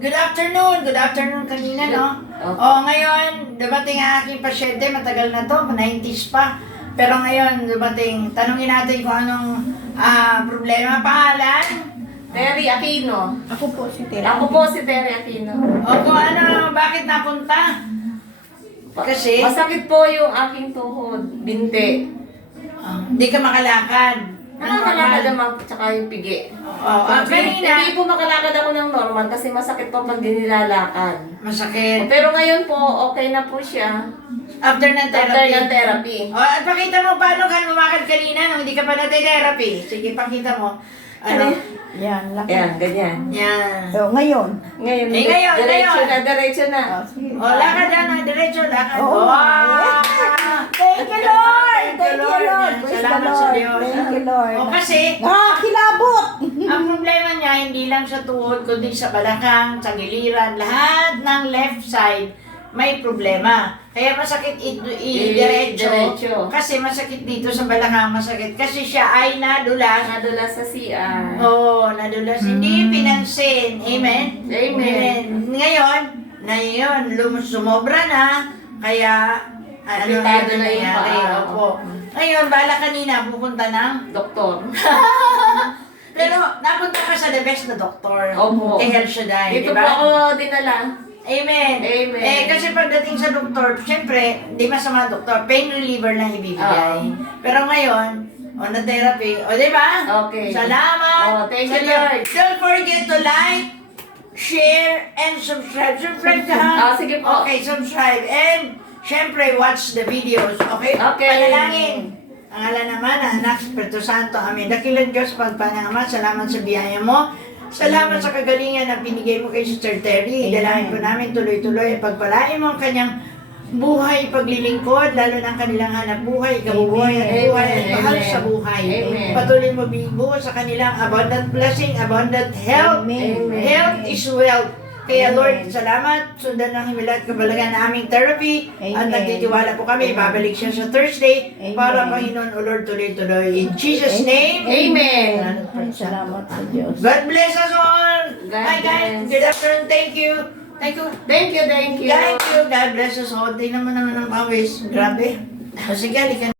Good afternoon. Good afternoon kanina, no? Ngayon, dumating ang aking pasyente. Matagal na to, 90s pa. Pero ngayon, dumating. Tanungin natin kung anong problema. Pangalan? Terry Aquino. Ako po si Terry. Ako po si Terry Aquino. O kung ano, bakit napunta? Kasi? Masakit po yung aking tuhod, binti. Hindi ka makalakad. Nakakalakad naman, tsaka yung pigi. Kanina. Hindi po makalakad ako ng normal kasi masakit po pag di nilalakad. Masakit. Pero ngayon po, okay na po siya. After ng After therapy. ng therapy. At pakita mo paano ka lumakad kanina nung hindi ka pa na-therapy. Sige, pakita mo. Ano? Yan, laki. Ayan, ganyan. Yan. So, ngayon. Ngayon, ngayon. diretso na. Oh, sige. Lakad yan, diretso, lakad. Oo. Thank you, Lord. Thank you, Lord. Yan, Praise the salamat sa Lord. Diyos. Thank you, Lord. Kasi, Nakakilabot. ang problema niya, hindi lang sa tuhod, kundi sa balakang, sa giliran, lahat ng left side may problema. Kaya masakit i-diretso. Kasi masakit dito sa balakang, masakit. Kasi siya ay nadulas. Nadulas sa CR. Oo, nadulas. Hindi pinansin. Amen? Amen. Ngayon, sumobra na. Kaya, Limitado na yung nangyari? paa. Opo. Ngayon, bala kanina, pupunta ng Doktor. pero napunta ka sa the best na doktor. Opo. Kay El Shaddai, Dito di po ba? ako dinala. Amen. Amen. Kasi pagdating sa doktor, syempre, di masama doktor, pain reliever lang ibibigay. Pero ngayon, on the therapy, di ba? Okay. Salamat. Thank sa you, Diyos. Lord. Don't forget to like, share, and subscribe. Subscribe ka ha? Sige po. Okay, subscribe. And, syempre, watch the videos. Okay? Okay. Panalangin. Ang ala naman, ang anak, Espiritu Santo. Amen. Dakilan Diyos, pagpanang Ama, salamat sa biyaya mo. Salamat sa kagalingan na binigay mo kay Sister Terry. Dalangin ko namin tuloy-tuloy. Pagpalain mo ang kanyang buhay, paglilingkod, lalo ng kanilang hanap buhay, kabubuhay at buhay, at mahal Amen. sa buhay. Amen. Patuloy mo bibuo sa kanilang abundant blessing, abundant health. Amen. Health is wealth. Kaya Amen. Lord, salamat. Sundan ng himala at kabalagan na aming therapy. At Amen. nagtitiwala po kami. Babalik siya sa Thursday. Amen. Para Panginoon, O Lord, tuloy-tuloy. In Jesus' name. Amen. Salamat sa Diyos. God bless us all. God Hi guys. bless. Good afternoon. Thank you. Thank you. Thank you, thank you. Thank you. God bless us all. Tingnan mo naman ang pawis. Grabe. O sige, halika na.